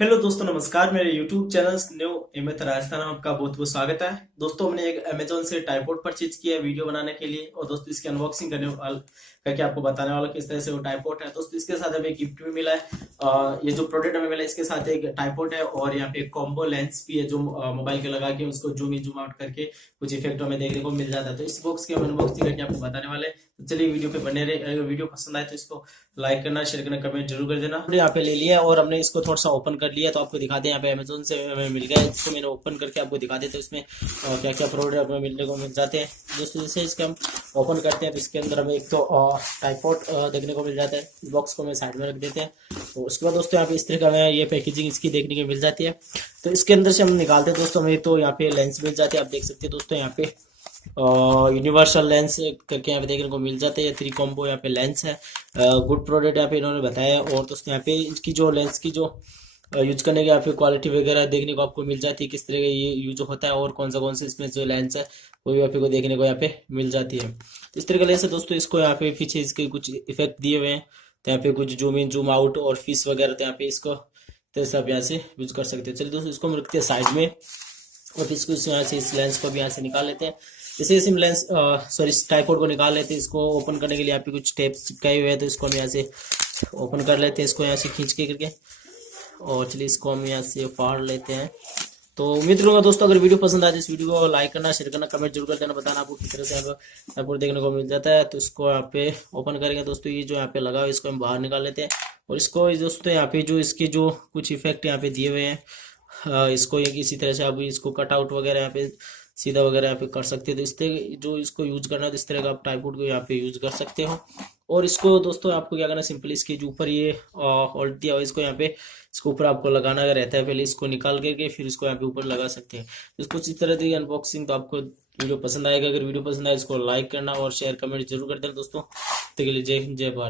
Hello दोस्तों, नमस्कार। मेरे YouTube channel new eMitra Rajasthan में आपका बहुत बहुत स्वागत है। दोस्तों, हमने एक अमेजोन से ट्राइपॉड परचेज किया है वीडियो बनाने के लिए, और दोस्तों इसकी अनबॉक्सिंग करके आपको बताने वाला किस तरह से वो ट्राइपॉड है। दोस्तों, इसके साथ हमें गिफ्ट भी मिला है। ये जो प्रोडक्ट हमें मिला है, इसके साथ एक ट्राइपॉड है और यहाँ पे एक कॉम्बो लेंस भी है, जो मोबाइल के लगा के उसको जूम इन जूम आउट करके कुछ इफेक्ट हमें देखने को मिल जाता है। तो इस बॉक्स की हम अनबॉक्सिंग करके आपको बताने वाले हैं। तो चलिए वीडियो पे बने रहे। अगर वीडियो पसंद आए तो इसको लाइक करना, शेयर करना, कमेंट जरूर कर देना। हमने यहाँ पे ले लिया और हमने इसको थोड़ा सा ओपन कर लिया, तो आपको दिखा दें। यहाँ पे अमेजोन से हमें मिल गया है, इसको मैंने ओपन करके आपको दिखा दें। तो इसमें क्या क्या प्रोडक्ट हमें मिलने को मिल जाते हैं। दोस्तों, जैसे इसके हम ओपन करते हैं तो इसके अंदर हमें एक तो ट्राइपॉड देखने को मिल जाता है। इस बॉक्स को हमें साइड में रख देते हैं। तो उसके बाद दोस्तों यहाँ पे इस तरह का हमें ये पैकेजिंग इसकी देखने को मिल जाती है। तो इसके अंदर से हम निकालते हैं दोस्तों, हमें तो यहाँ पे लेंस मिल जाते हैं। आप देख सकते हैं दोस्तों, यहाँ पे यूनिवर्सल लेंस करके यहाँ पे देखने को मिल जाता है। ये 3 कॉम्बो यहाँ पे लेंस है। गुड प्रोडक्ट यहाँ पे इन्होंने बताया। और दोस्तों यहाँ पे इसकी जो लेंस की जो यूज करने की यहाँ पे क्वालिटी वगैरह देखने को आपको मिल जाती है, किस तरह का ये यूज होता है और कौन से इसमें जो लेंस है वो भी आपको देखने को यहाँ पे मिल जाती है। तो इस तरह का लेंस है दोस्तों। इसको यहाँ पे पीछे इसके कुछ इफेक्ट दिए हुए हैं। तो यहाँ पे कुछ जूम इन जूम आउट और फिश वगैरह, तो यहाँ पे इसको तो सब यहाँ से यूज कर सकते हैं। चलिए दोस्तों, इसको हम रखते हैं साइड में और फिर इसको यहाँ से इस लेंस को भी यहाँ से निकाल लेते हैं। जैसे इस लेंस सॉरी इस ट्राइपॉड को निकाल लेते हैं। इसको ओपन करने के लिए यहाँ पे कुछ टेप्स चिपकाए हुए हैं, तो इसको हम यहाँ से ओपन कर लेते हैं, इसको यहाँ से खींच के करके। और चलिए इसको हम यहाँ से फाड़ लेते हैं। तो उम्मीद करूंगा दोस्तों, अगर वीडियो पसंद आए तो इस वीडियो को लाइक करना, शेयर करना, कमेंट जरूर कर देना, बताना आपको किस तरह से ट्राइपॉड देखने को मिल जाता है। तो इसको यहाँ पे ओपन करेंगे दोस्तों, ये जो यहाँ पे लगा हुआ है इसको हम बाहर निकाल लेते हैं। और इसको दोस्तों यहाँ पे जो इसके जो कुछ इफेक्ट यहाँ पे दिए हुए हैं, इसको ये किसी तरह से आप इसको कट आउट वगैरह यहाँ पे सीधा वगैरह यहाँ पे कर सकते हो। तो इस तरह जो इसको यूज करना है, तो इस तरह का आप ट्राइपॉड को यहाँ पे यूज कर सकते हो। और इसको दोस्तों आपको क्या करना है, सिंपली इसके जो ऊपर ये होल्ड दिया हुआ है, इसको यहाँ पे इसको ऊपर आपको लगाना रहता है। पहले इसको निकाल करके फिर इसको यहाँ पे ऊपर लगा सकते हैं। तो कुछ इस तरह की अनबॉक्सिंग। तो आपको वीडियो पसंद आएगा। अगर वीडियो पसंद आए इसको लाइक करना और शेयर कमेंट जरूर कर देना दोस्तों। तो के लिए जय हिंद, जय भारत।